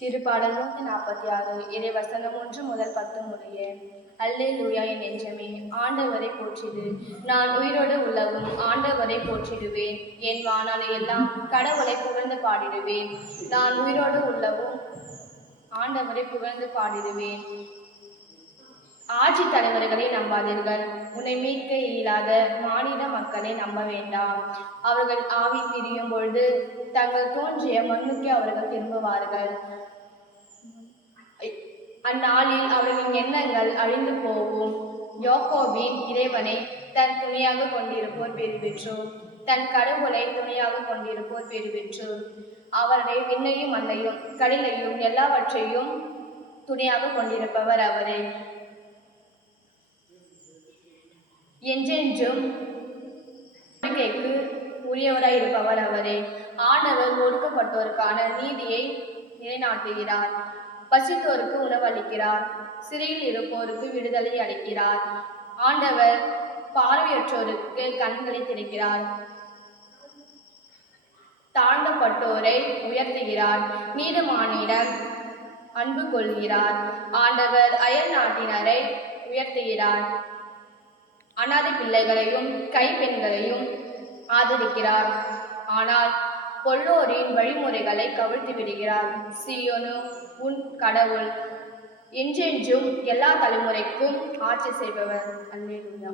திருப்பாடல் 146 இறைவசனம் 1 முதல் 10 முடிய. அல்லேலூயா என் நெஞ்சமே, ஆண்டவரை போற்றிடு. நான் உயிரோடு உள்ளவும் ஆண்டவரை போற்றிடுவேன். என் வானாலை எல்லாம் கடவுளை புகழ்ந்து பாடிடுவேன். நான் உயிரோடு உள்ளவும் ஆண்டவரை புகழ்ந்து பாடிடுவேன். ஆட்சி தலைவர்களை நம்பாதீர்கள். உன்னை மீட்க இயலாத மானிட மக்களை நம்ப வேண்டாம். அவர்கள் ஆவி பிரியும் பொழுது தங்கள் தோன்றிய மண்ணுக்கு அவர்கள் திரும்புவார்கள். அந்நாளில் அவர்களின் எண்ணங்கள் அழிந்து போகும். யாக்கோபின் இறைவனை தன் துணையாக கொண்டிருப்போர் பெருவெற்று. தன் கடவுளை துணையாக கொண்டிருப்போர் பெருவெற்று. அவருடைய விண்ணையும் மண்ணையும் கடலையும் எல்லாவற்றையும் துணையாக கொண்டிருப்பவர் அவரே. என்றென்றும் உரியவராய் இருப்பவர் அவரே. ஆண்டவர் ஒடுக்கப்பட்டோருக்கான நீதியை நிலைநாட்டுகிறார். பசித்தோருக்கு உணவளிக்கிறார். சிறையில் இருப்போருக்கு விடுதலை அளிக்கிறார். ஆண்டவர் பார்வையற்றோருக்கு கண்களை திறக்கிறார். தாழ்த்தப்பட்டோரை உயர்த்துகிறார். நீதிமானிடம் அன்பு கொள்கிறார். ஆண்டவர் அயல் நாட்டினரை உயர்த்துகிறார். அனாதை பிள்ளைகளையும் கைப்பெண்களையும் ஆதரிக்கிறார். ஆனால் பொல்லோரின் வழிமுறைகளை கவிழ்த்து விடுகிறார். சீயோனு உன் கடவுள் என்றென்றும் எல்லா தலைமுறைக்கும் ஆட்சி செய்பவர். அல்லேலூயா.